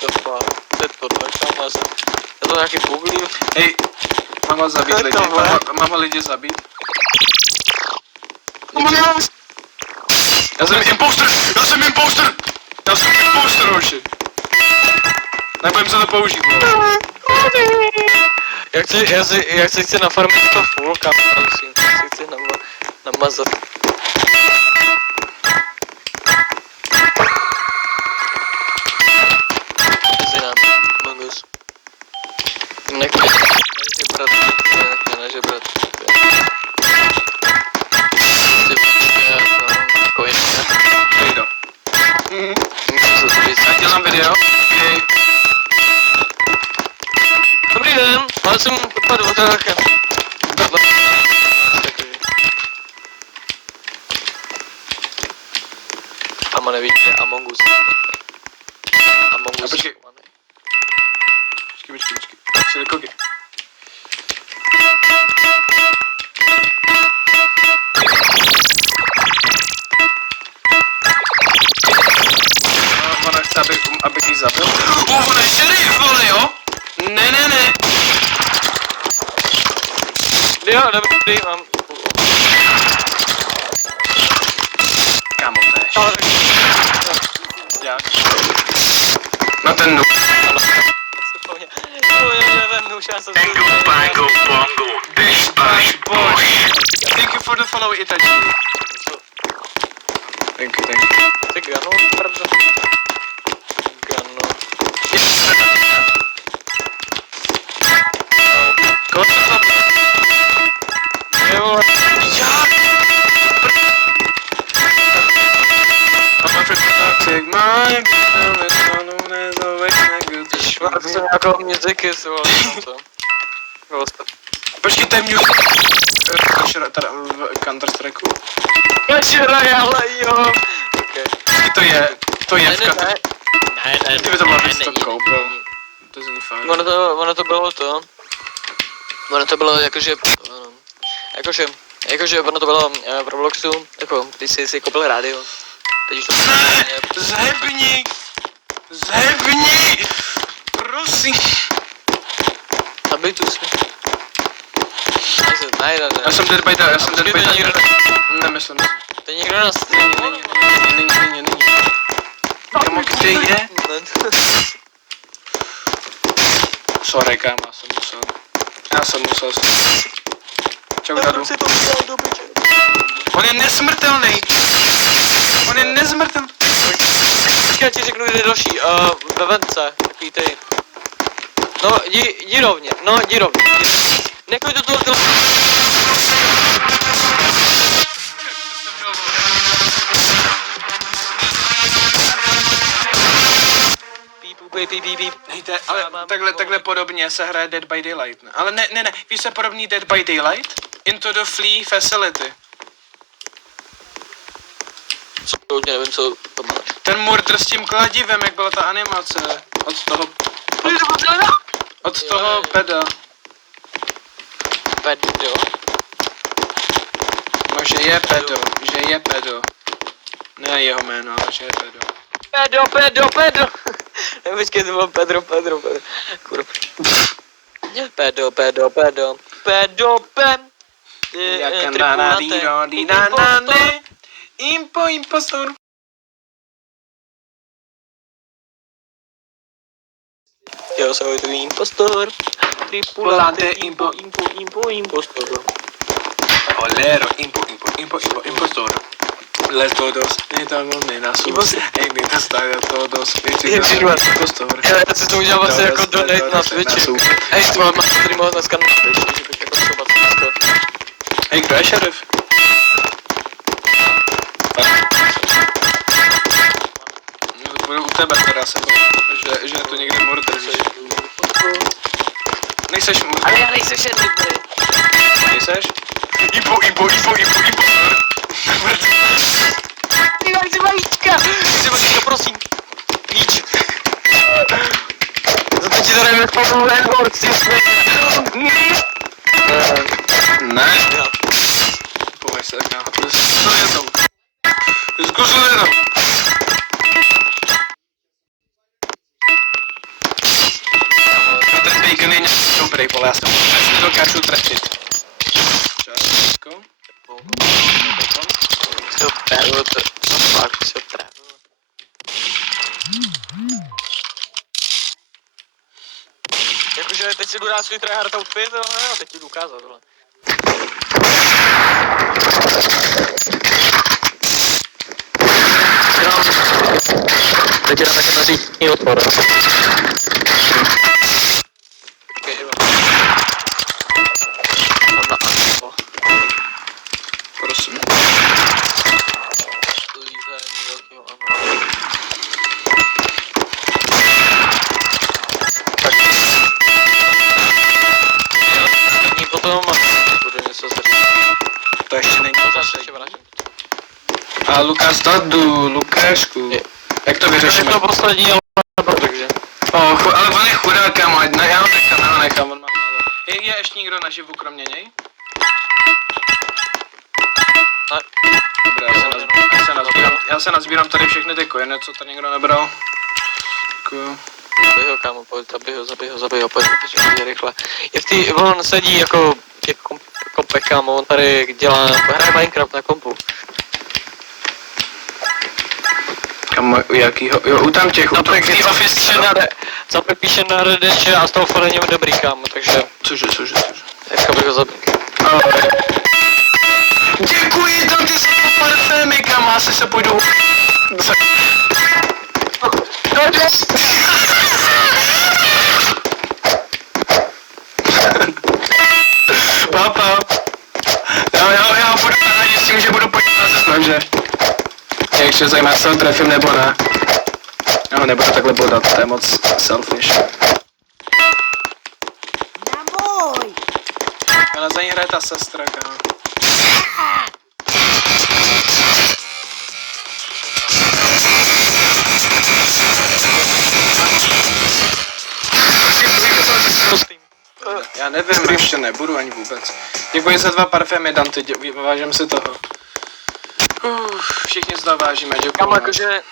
the fuck? To je tohle, kámo, já to nějaký googlím. Hej, mám vás zabít lidi, mám lidi zabít. Já jsem imposter, hoši. Nebudem se to použít, bro. Já chci nafarmit to full, kámo, prosím. Chci namazat. Nežebrat. Nejdo. Já dělám video. Okay. Dobrý den, ale jsem odpadl od ráka. Ama nevíte, Among Us. Among Us. Počkej. Čili koky. Ona chce, abych jí zabil. Ona je šerif, vole, jo? Ne. Jo, dobrý, mám. Kámo, to je jak? Na ten noob. Bango, bongo, bish, bash, bosh. Thank you for the follow, Itachi. Thank you. Ty gano, prdo. Gano. Koho to zabil? Jo. Jak? Take my To jsou nějakou muziky, jsou co? Počkej, to je music. Teda v Counter-Strikeu. Clash Royale, jo. Okay. To je v Counter. Ne. Kdyby to bylo výstavkou, bro. To zní fajn. Ono to bylo to. Ono to bylo jakože ono to bylo v Robloxu, jako když jsi koupil rádio. Teď už to Zhebni! Prosím! Zabij tu si. Ne. Já jsem dead by that. Nemyslím si. To nikdo nás Není. Kámo, kde je? Sorry, kámo, já jsem musel. Čau, Dadu. On je nesmrtelný. Počkej, já ti řeknu, kde je další. Ve vence, takový ty. No, jdi rovně. Nechoď do toho. Píp. Hejte, ale takhle podobně se hraje Dead by Daylight, ne? Ale ne, víš se podobný Dead by Daylight? Into the Flea Facility. Absolutně nevím, co to máš. Ten murder s tím kladivem, jak byla ta animace. Od toho peda. Pedo? No, že je pedo. Ne jeho jméno, ale že je pedo. Pedo! Počkej, to bylo Pedro. Kurva. Pedo. Impostor. Yo soy tu impostor. Tripulante, impostor. Olero, impostor. Les todos, necesitamos menos. Necesitamos a todos. Impostor. Já si to udělal vlastně jako donate na Twitchi. Hej, to mám streamovat dneska na Twitchi, že bych jako třeba dneska. Hej, kdo je šerif? Budu u tebe teda se že je to někde murder, víš? Nejseš murder. Ale já nejsem šerif, bry. Nejseš? Impostor. Ty vajíčka, prosím. Víč. Za to ti to nevím, jak panu Landlord, si jsme. Ne. Povej se, kámo, to je zkušenou. gun je dobrý, vole, já se nedokážu trefit. Částko. Si ho peru, to fakt, si ho peru. Jakože teď si jdu dát svůj tryhard outfit, ale jo, teď ti jdu ukázat, tohle. Teď je tam také nařídní odpor. Počkej, jdu. Tam na Anko. Prosím. Lízání velkýho ano. Tak. Není potom budu něco zřešit. To ještě není. To zase ještě vrátím. A Lukáš Dadu, Lukášku. Jak to To je vyřešíme? to poslední, ale takže. Ale on je chudák, kámo, ne, já ho nechám, on má málo. Je ještě někdo naživu kromě něj? Ne. Dobré, já se nazbírám tady všechny ty kojeny, co tady někdo nebral. Děkuju. Zabij ho, pojď teď rychle. Je v tý, on sedí jako v těch kompech, kámo, on tady dělá, hraje Minecraft na kompu. Kámo, u jakýho, jo, u tam těch, u těch Office na Capek píše na Reddit, že a z toho fora něm dobrý, kámo, takže Cože. teďka bych ho zabil. Děkuji, tam ty parfémy, kámo, asi se půjdu. Papa. Já budu tady s tím, že budu podívat se snažit. Mě ještě zajímá, jestli ho trefím nebo ne. Já ho nebudu takhle bodat, to je moc selfish. Neboj! Ale za ní hraje ta sestra, kámo. Já nevím, ještě nebudu ani vůbec. Děkuji za 2 parfémy, Dante, vážím si toho. Všichni si to vážíme, děkuji. Kámo, jakože